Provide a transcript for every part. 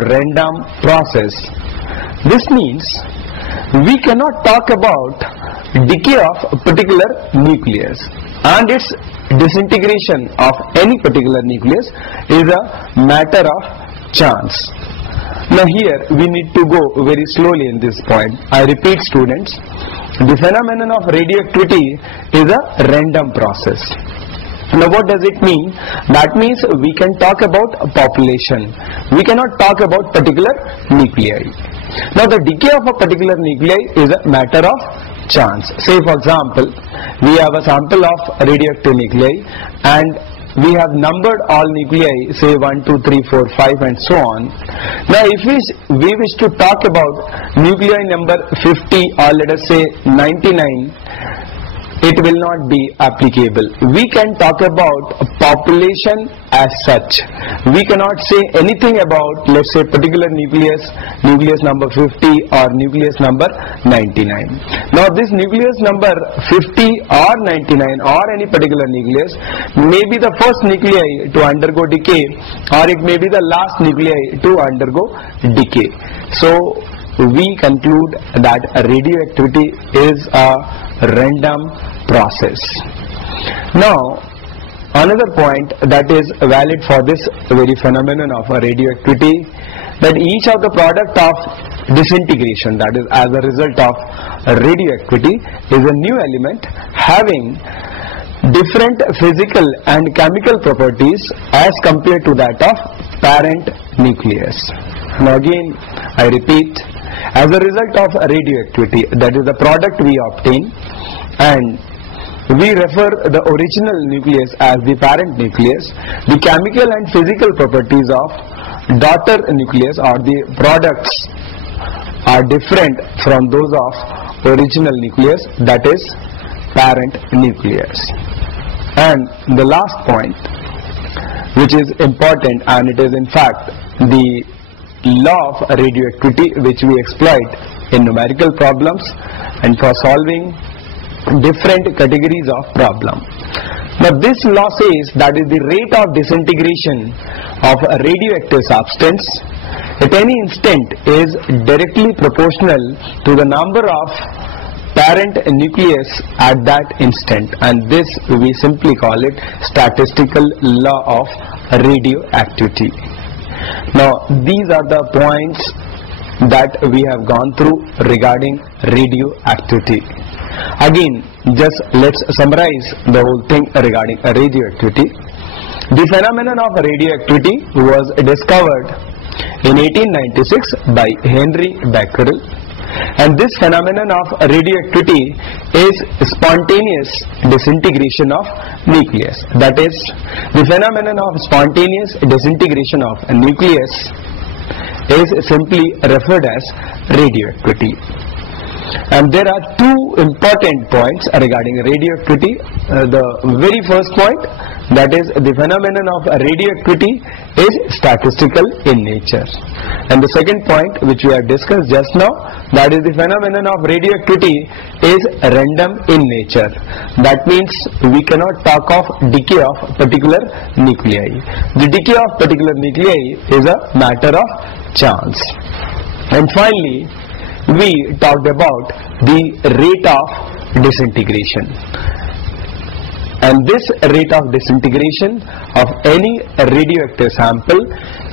random process. This means we cannot talk about decay of a particular nucleus, and its disintegration of any particular nucleus is a matter of chance. Now here we need to go very slowly in this point. I repeat, students, the phenomenon of radioactivity is a random process. Now what does it mean? That means we can talk about a population. We cannot talk about particular nuclei. Now the decay of a particular nuclei is a matter of chance. Say for example, we have a sample of radioactive nuclei and we have numbered all nuclei, say 1, 2, 3, 4, 5 and so on. Now if we wish to talk about nuclei number 50 or let us say 99, it will not be applicable. We can talk about a population as such. We cannot say anything about, let's say, particular nucleus number 50 or nucleus number 99. Now this nucleus number 50 or 99 or any particular nucleus may be the first nuclei to undergo decay, or it may be the last nuclei to undergo decay. So we conclude that radioactivity is a random process. Now another point that is valid for this very phenomenon of radioactivity, that each of the product of disintegration, that is as a result of radioactivity, is a new element having different physical and chemical properties as compared to that of parent nucleus. Now again I repeat, as a result of radioactivity, that is the product we obtain, and we refer the original nucleus as the parent nucleus, the chemical and physical properties of daughter nucleus or the products are different from those of original nucleus, that is parent nucleus. And the last point, which is important, and it is in fact the law of radioactivity which we exploit in numerical problems and for solving different categories of problem. Now this law says that is the rate of disintegration of a radioactive substance at any instant is directly proportional to the number of parent nucleus at that instant, and this we simply call it statistical law of radioactivity. Now these are the points that we have gone through regarding radioactivity. Again, just let's summarize the whole thing regarding radioactivity. The phenomenon of radioactivity was discovered in 1896 by Henry Becquerel, and this phenomenon of radioactivity is spontaneous disintegration of nucleus. That is, the phenomenon of spontaneous disintegration of a nucleus is simply referred as radioactivity. And there are two important points regarding radioactivity. The very first point, that is the phenomenon of radioactivity is statistical in nature, and the second point which we have discussed just now, that is the phenomenon of radioactivity is random in nature. That means we cannot talk of decay of particular nuclei. The decay of particular nuclei is a matter of chance. And finally we talked about the rate of disintegration, and this rate of disintegration of any radioactive sample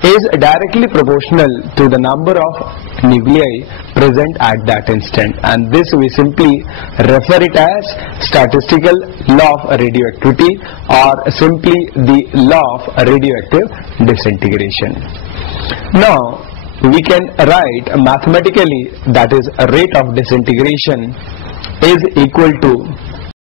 is directly proportional to the number of nuclei present at that instant, and this we simply refer it as statistical law of radioactivity, or simply the law of radioactive disintegration. Now we can write mathematically, that is a rate of disintegration is equal to